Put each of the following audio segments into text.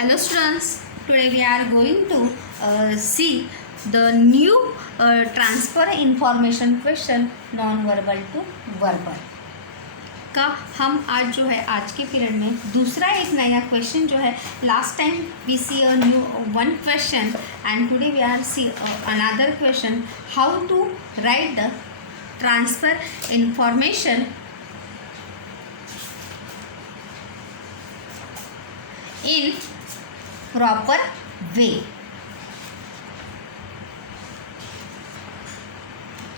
Hello students, today we are going to see the new transfer information question non-verbal to verbal का हम आज जो है आज के पीरियड में दूसरा एक नया क्वेश्चन जो है last time we see a new one question and today we are see another question how to write the transfer information in proper way.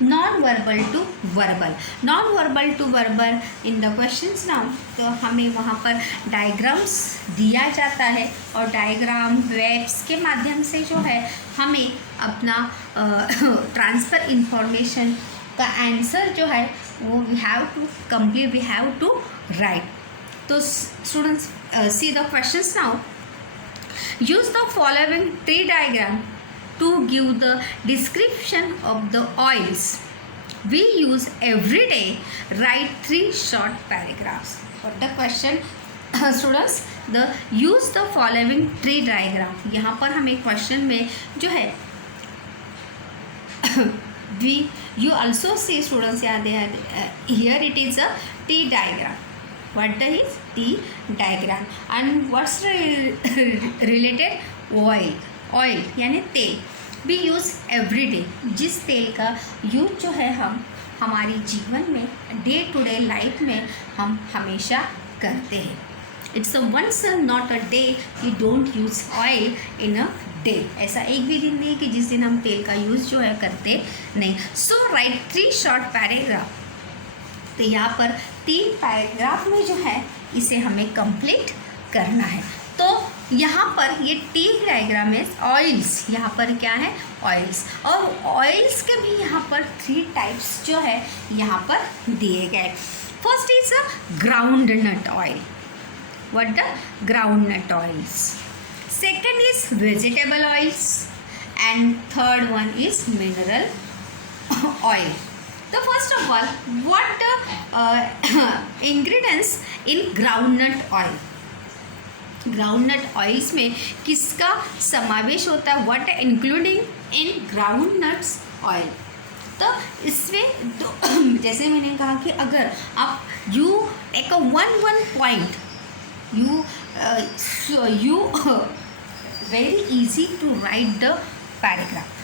Non-verbal to verbal. Non-verbal to verbal in the questions now. तो हमें वहाँ पर diagrams दिया जाता है और diagram webs के माध्यम से जो है हमें अपना ट्रांसफ़र इंफॉर्मेशन का आंसर जो है वो we have to complete, we have to write. तो students see the questions now. Use the following tree diagram to give the description of the oils we use every day. Write 3 short paragraphs. What the question students? The use the following tree diagram. यहाँ पर हमें question में जो है you also see students here it is a T diagram. What the is T diagram and what's related oil यानी तेल we use every day. जिस तेल का यूज जो है हम हमारी जीवन में डे टू डे लाइफ में हम हमेशा करते हैं. It's a once not a day you don't use oil in a day. ऐसा एक भी दिन नहीं कि जिस दिन हम तेल का यूज़ जो है करते नहीं. सो राइट 3 शॉर्ट पैराग्राफ. तो यहाँ पर 3 पैराग्राफ में जो है इसे हमें कंप्लीट करना है. तो यहाँ पर ये टी डायग्राम में ऑयल्स, यहाँ पर क्या है ऑयल्स, और ऑयल्स के भी यहाँ पर 3 टाइप्स जो है यहाँ पर दिए गए. First is a groundnut oil. What the groundnut oils. Second is vegetable oils and third one is mineral oil. So first of all, what the ingredients in groundnut oil? Groundnut oils में किसका समावेश होता है? What including in groundnuts oil? तो इसमें जैसे मैंने कहा कि अगर आप you take a one point, you very easy to write the paragraph.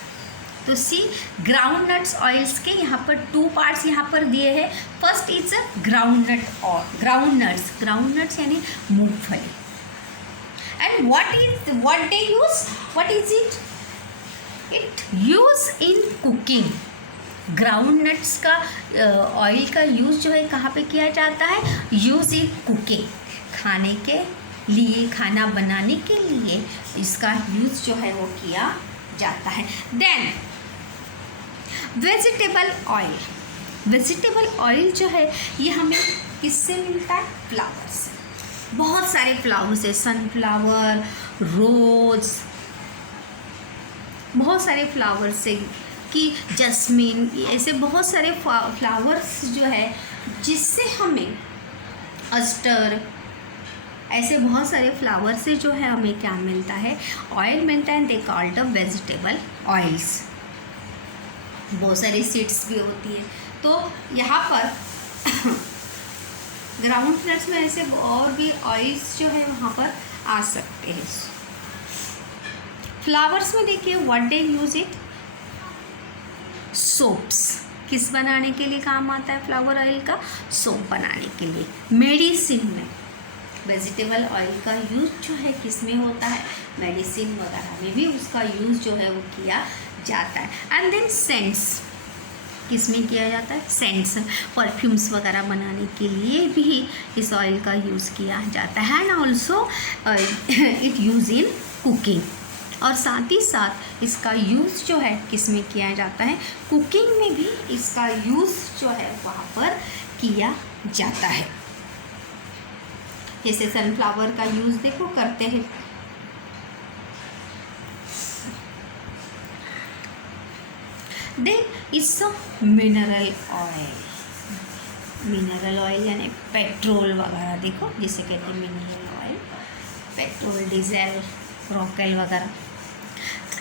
तो सी ग्राउंड नट्स ऑयल्स के यहाँ पर 2 पार्ट्स यहाँ पर दिए हैं. फर्स्ट इज ग्राउंड नट और ग्राउंड नट्स यानी मूंगफली. And what they use, what is it use in cooking. Ground nuts का ऑयल का यूज़ जो है कहाँ पे किया जाता है? Use in cooking. खाने के लिए, खाना बनाने के लिए इसका यूज़ जो है वो किया जाता है. देन वेजिटेबल ऑयल जो है ये हमें किससे मिलता है? फ्लावर से. बहुत सारे फ्लावर्स है, सनफ्लावर, रोज़, बहुत सारे फ्लावर्स से कि जस्मिन, ऐसे बहुत सारे फ्लावर्स जो है जिससे हमें अस्टर, ऐसे बहुत सारे फ्लावर से जो है हमें क्या मिलता है? ऑयल मिलता है. They called the vegetable oils. बहुत सारी सीड्स भी होती है. तो यहाँ पर ग्राउंड नट्स में ऐसे और भी ऑयल्स जो है वहाँ पर आ सकते हैं. फ्लावर्स में देखिए what they use it? Soaps. किस बनाने के लिए काम आता है फ्लावर ऑयल का? सोप बनाने के लिए. मेडिसिन में वेजिटेबल ऑयल का यूज़ जो है किस में होता है? मेडिसिन वगैरह में भी उसका यूज़ जो है वो किया जाता है. And then scents. किस में किया जाता है? सेंट्स, परफ्यूम्स वगैरह बनाने के लिए भी इस ऑयल का यूज़ किया जाता है. And also it use in cooking. और साथ ही साथ इसका यूज़ जो है किस में किया जाता है? कुकिंग में भी इसका यूज़ जो है वहाँ पर किया जाता है. जैसे सनफ्लावर का यूज़ देखो करते हैं. Then it's a mineral oil. Mineral oil यानी पेट्रोल वगैरह देखो जिसे कहते हैं मिनरल ऑयल. पेट्रोल, डीजल, रॉकेल वगैरह।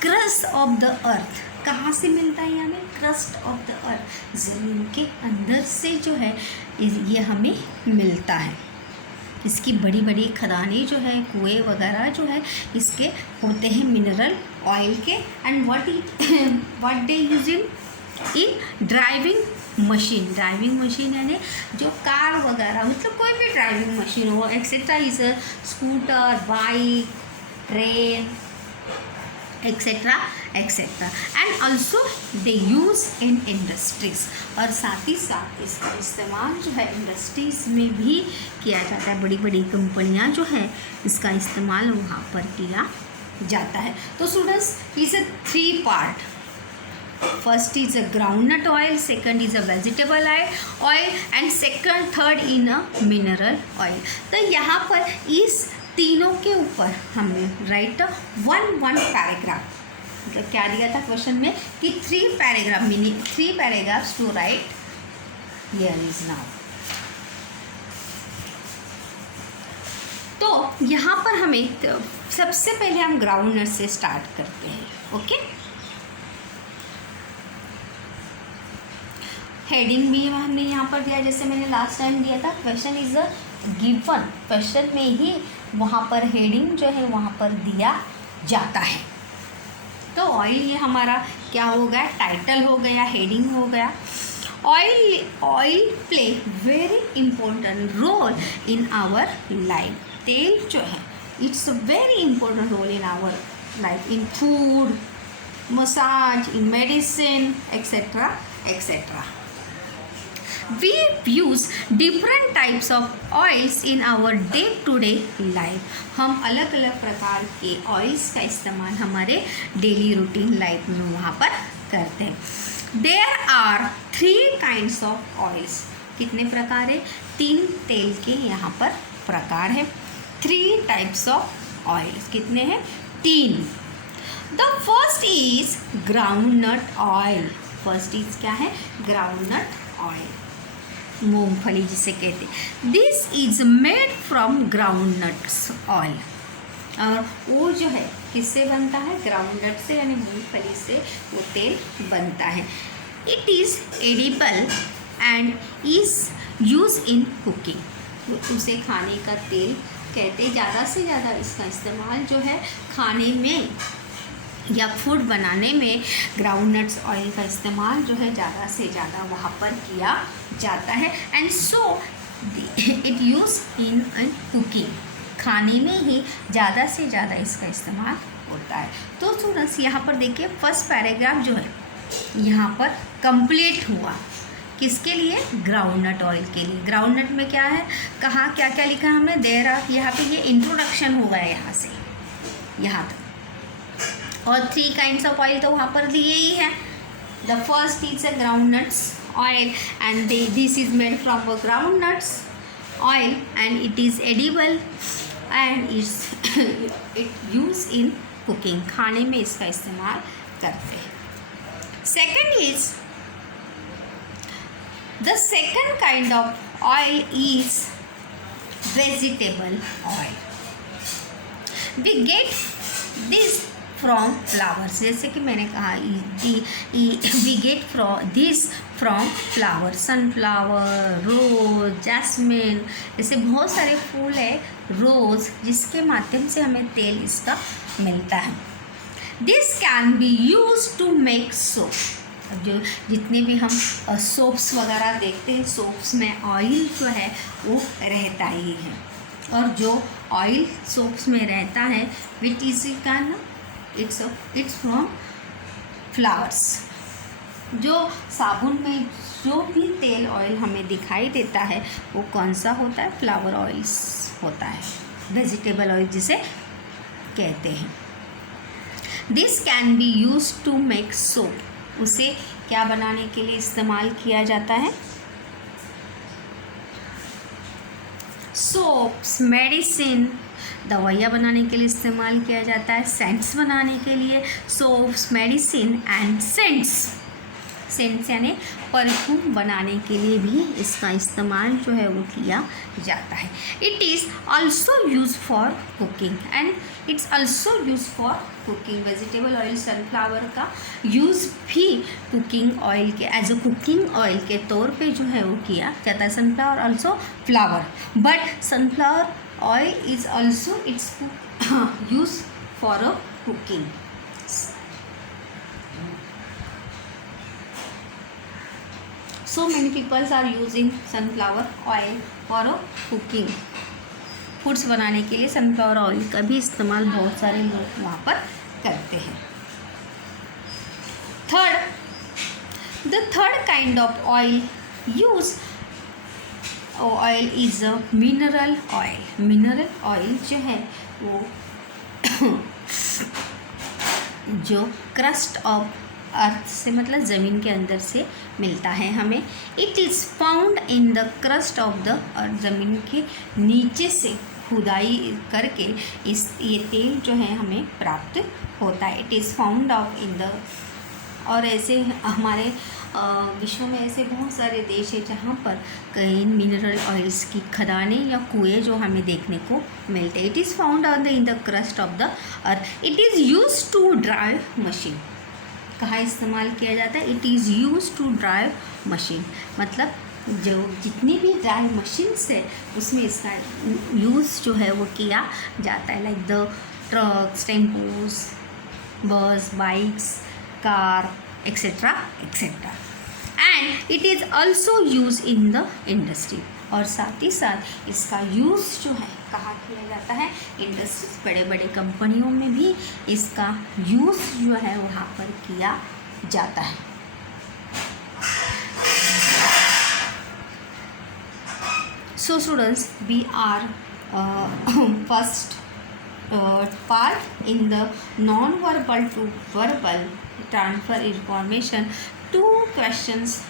क्रस्ट ऑफ द अर्थ कहाँ से मिलता है हमें? क्रस्ट ऑफ द अर्थ, ज़मीन के अंदर से जो है ये हमें मिलता है। इसकी बड़ी बड़ी खदानें जो है, कुएं वगैरह जो है, इसके होते हैं मिनरल ऑयल के। And what they use in driving machine यानी जो कार वगैरह, मतलब कोई भी ड्राइविंग मशीन हो etcetera, is a scooter, bike, train etcetera etcetera. And also they use in industries, और साथ ही साथ इसका इस्तेमाल जो है इंडस्ट्रीज़ में भी किया जाता है। बड़ी बड़ी कंपनियां जो है इसका इस्तेमाल वहाँ पर किया जाता है। तो students, is a 3 part. First is a groundnut oil, second is a vegetable oil and third in a mineral oil. तो यहाँ पर इस तीनों के ऊपर हमें राइट 1 पैराग्राफ, मतलब क्या दिया था क्वेश्चन में कि 3 paragraphs to write here is now. तो यहाँ पर हमें सबसे पहले हम ग्राउंडनट से स्टार्ट करते हैं। ओके, हेडिंग भी हमने यहाँ पर दिया, जैसे मैंने लास्ट टाइम दिया था। Question is a given, question में ही वहाँ पर हेडिंग जो है वहाँ पर दिया जाता है। तो ऑयल ये हमारा क्या हो गया? टाइटल हो गया, हेडिंग हो गया। Oil play very important role in our life. तेल जो है it's a very important role in our life, in food, massage, in medicine etcetera etcetera. We use different types of oils in our day-to-day life. हम अलग अलग प्रकार के oils का इस्तेमाल हमारे डेली रूटीन लाइफ में वहाँ पर करते हैं। There are 3 kinds of oils. कितने प्रकार है? 3 तेल के यहाँ पर प्रकार है। 3 types of oils. कितने हैं? 3. The first is groundnut oil. First is क्या है? ग्राउंडनट ऑयल, मूंगफली जिसे कहते हैं। This is made from groundnuts oil, और वो जो है किससे बनता है? ग्राउंडनट से, यानी मूंगफली से वो तेल बनता है। It is edible and is use in cooking. उसे खाने का तेल कहते। ज़्यादा से ज़्यादा इसका इस्तेमाल जो है खाने में या फूड बनाने में ग्राउंडनट्स ऑयल का इस्तेमाल जो है ज़्यादा से ज़्यादा वहाँ पर किया जाता है। And so it use in cooking, खाने में ही ज़्यादा से ज़्यादा इसका इस्तेमाल होता है। तो स्टूडेंट्स यहाँ पर देखिए फर्स्ट पैराग्राफ जो है यहाँ पर कंप्लीट हुआ, किसके लिए? ग्राउंडनट ऑयल के लिए। ग्राउंडनट में क्या है, कहाँ क्या क्या लिखा है हमने? देर आर, यहाँ पे ये इंट्रोडक्शन हुआ है यहाँ से यहाँ तक, और 3 काइंड्स ऑफ ऑयल तो वहाँ पर दिए ही हैं। The first is a groundnuts oil and this is made from groundnuts oil and it is edible and it use in cooking, खाने में इसका इस्तेमाल करते हैं। Second is the second kind of oil is vegetable oil. We get this from flowers, जैसे कि मैंने कहा we get from flower, sunflower, rose, jasmine, जैसे बहुत सारे फूल है, रोज़, जिसके माध्यम से हमें तेल इसका मिलता है। This can be use to make soap. जो जितने भी हम सोप्स वगैरह देखते हैं, सोप्स में ऑयल जो है वो रहता ही है, और जो ऑयल सोप्स में रहता है which is can it's from flowers. जो साबुन में जो भी तेल ऑयल हमें दिखाई देता है वो कौन सा होता है? फ्लावर ऑयल्स होता है, वेजिटेबल ऑयल जिसे कहते हैं। This can be use to make soap, उसे क्या बनाने के लिए इस्तेमाल किया जाता है? सोप्स, मेडिसिन, दवाइयाँ बनाने के लिए इस्तेमाल किया जाता है। सेंट्स बनाने के लिए soaps, medicine and scents. Scents यानी परफ्यूम बनाने के लिए भी इसका इस्तेमाल जो है वो किया जाता है। It is also use for cooking and it's also use for cooking. Vegetable oil sunflower का यूज़ भी कुकिंग ऑयल के एज अ कुकिंग ऑयल के तौर पे जो है वो किया जाता है। Sunflower also flower, but sunflower oil is also it's use for a cooking. So many people are using sunflower oil for a cooking. Foods बनाने के लिए सनफ्लावर ऑयल का भी इस्तेमाल बहुत सारे लोग वहाँ पर करते हैं। The third kind of oil use oil is a mineral oil. Mineral oil जो है वो जो क्रस्ट ऑफ अर्थ से मतलब ज़मीन के अंदर से मिलता है हमें। It is found in the crust of the अर्थ, ज़मीन के नीचे से खुदाई करके ये तेल जो है हमें प्राप्त होता है। It is found of in the, और ऐसे हमारे विश्व में ऐसे बहुत सारे देश है जहाँ पर कई मिनरल ऑयल्स की खदानें या कुएँ जो हमें देखने को मिलते हैं। It is found on the in the crust of the earth. It is use to drive machine. कहाँ इस्तेमाल किया जाता है? It is use to drive machine, मतलब जो जितनी भी ड्राइव मशीन्स है उसमें इसका यूज़ जो है वो किया जाता है। लाइक द ट्रक्स, टेम्पोज, बस, bikes, car etcetera etcetera. And it is also use in the industry, और साथ ही साथ इसका यूज़ जो है कहाँ किया जाता है? इंडस्ट्रीज, बड़े बड़े कंपनियों में भी इसका यूज़ जो है वहाँ पर किया जाता है। So students, we are first part in the non-verbal to verbal transfer information. Two questions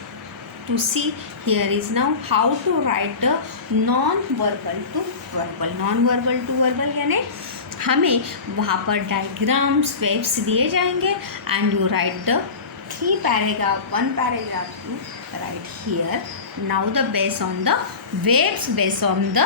to see here is now how to write the non-verbal to verbal. Non-verbal to verbal यानी हमें वहाँ पर डायग्राम्स, वेव्स दिए जाएंगे and you write the 3 paragraph, 1 paragraph you write here. Now the based on the waves, based on the